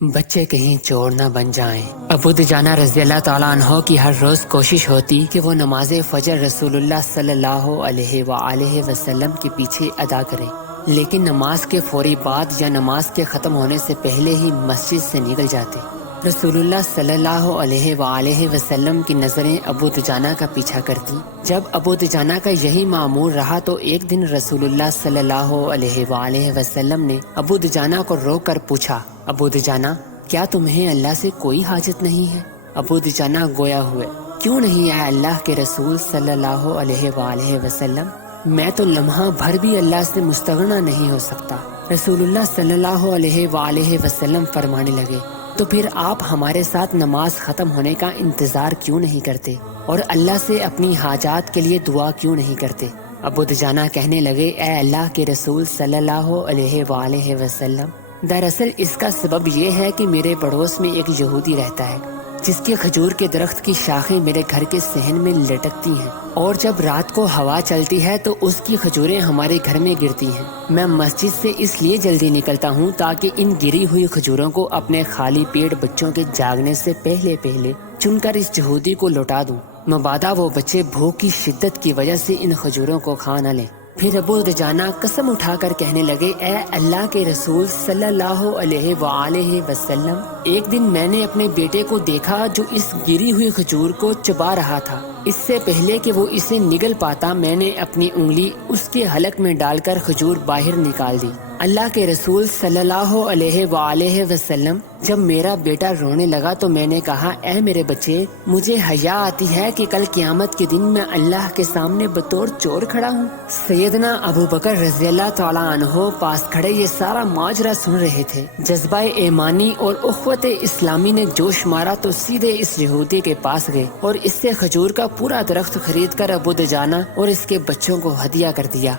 بچے کہیں چور نہ بن جائیں۔ ابو دجانہ رضی اللہ تعالیٰ عنہ کی ہر روز کوشش ہوتی کہ وہ نماز فجر رسول اللہ صلی اللہ علیہ وآلہ وسلم کے پیچھے ادا کرے، لیکن نماز کے فوری بعد یا نماز کے ختم ہونے سے پہلے ہی مسجد سے نکل جاتے۔ رسول اللہ صلی اللہ علیہ وآلہ وسلم کی نظریں ابو دجانہ کا پیچھا کرتی۔ جب ابو دجانہ کا یہی معمول رہا تو ایک دن رسول اللہ صلی اللہ علیہ وآلہ وسلم نے ابو دجانہ کو روک کر پوچھا، ابو دجانہ کیا تمہیں اللہ سے کوئی حاجت نہیں ہے؟ ابو دجانہ گویا ہوئے، کیوں نہیں اے اللہ کے رسول صلی اللہ علیہ وآلہ وسلم، میں تو لمحہ بھر بھی اللہ سے مستغنی نہیں ہو سکتا۔ رسول اللہ صلی اللہ علیہ وآلہ وسلم فرمانے لگے، تو پھر آپ ہمارے ساتھ نماز ختم ہونے کا انتظار کیوں نہیں کرتے اور اللہ سے اپنی حاجات کے لیے دعا کیوں نہیں کرتے؟ ابو دجانہ کہنے لگے، اے اللہ کے رسول صلی اللہ علیہ وآلہ وسلم، دراصل اس کا سبب یہ ہے کہ میرے پڑوس میں ایک یہودی رہتا ہے جس کے کھجور کے درخت کی شاخیں میرے گھر کے صحن میں لٹکتی ہیں، اور جب رات کو ہوا چلتی ہے تو اس کی کھجوریں ہمارے گھر میں گرتی ہیں۔ میں مسجد سے اس لیے جلدی نکلتا ہوں تاکہ ان گری ہوئی کھجوروں کو اپنے خالی پیٹ بچوں کے جاگنے سے پہلے چن کر اس یہودی کو لوٹا دوں، مبادا وہ بچے بھوک کی شدت کی وجہ سے ان کھجوروں کو کھا نہ لیں۔ پھر ابو دجانہ قسم اٹھا کر کہنے لگے، اے اللہ کے رسول صلی اللہ علیہ وآلہ وسلم، ایک دن میں نے اپنے بیٹے کو دیکھا جو اس گری ہوئی کھجور کو چبا رہا تھا۔ اس سے پہلے کہ وہ اسے نگل پاتا میں نے اپنی انگلی اس کے حلق میں ڈال کر کھجور باہر نکال دی۔ اللہ کے رسول صلی اللہ علیہ وآلہ وسلم، جب میرا بیٹا رونے لگا تو میں نے کہا، اے میرے بچے، مجھے حیا آتی ہے کہ کل قیامت کے دن میں اللہ کے سامنے بطور چور کھڑا ہوں۔ سیدنا ابو بکر رضی اللہ تعالیٰ عنہ پاس کھڑے یہ سارا ماجرا سن رہے تھے۔ جذبہ ایمانی اور اخوت اسلامی نے جوش مارا تو سیدھے اس یہودی کے پاس گئے اور اس سے کھجور کا پورا درخت خرید کر ابو دجانہ اور اس کے بچوں کو ہدیہ کر دیا۔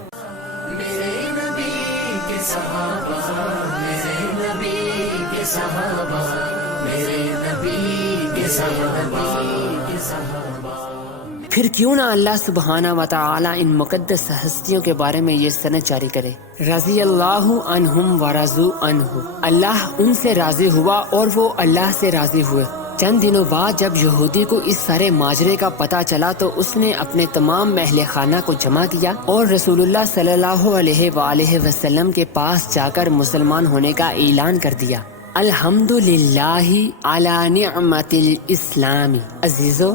پھر کیوں نہ اللہ سبحانہ و تعالی ان مقدس ہستیوں کے بارے میں یہ سند جاری کرے، رضی اللہ عنہم ورضوا عنہ، اللہ ان سے راضی ہوا اور وہ اللہ سے راضی ہوئے۔ چند دنوں بعد جب یہودی کو اس سارے ماجرے کا پتہ چلا تو اس نے اپنے تمام اہل خانہ کو جمع کیا اور رسول اللہ صلی اللہ علیہ وآلہ وسلم کے پاس جا کر مسلمان ہونے کا اعلان کر دیا۔ الحمدللہ علی نعمت الاسلام۔ عزیزو،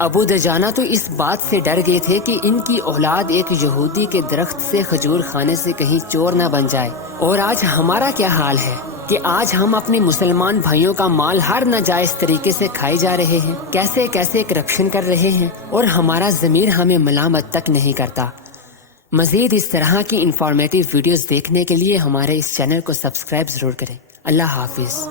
ابو دجانہ تو اس بات سے ڈر گئے تھے کہ ان کی اولاد ایک یہودی کے درخت سے کھجور کھانے سے کہیں چور نہ بن جائے، اور آج ہمارا کیا حال ہے کہ آج ہم اپنے مسلمان بھائیوں کا مال ہر ناجائز طریقے سے کھائے جا رہے ہیں، کیسے کیسے کرپشن کر رہے ہیں، اور ہمارا ضمیر ہمیں ملامت تک نہیں کرتا۔ مزید اس طرح کی انفارمیٹیو ویڈیوز دیکھنے کے لیے ہمارے اس چینل کو سبسکرائب ضرور کریں۔ اللہ حافظ۔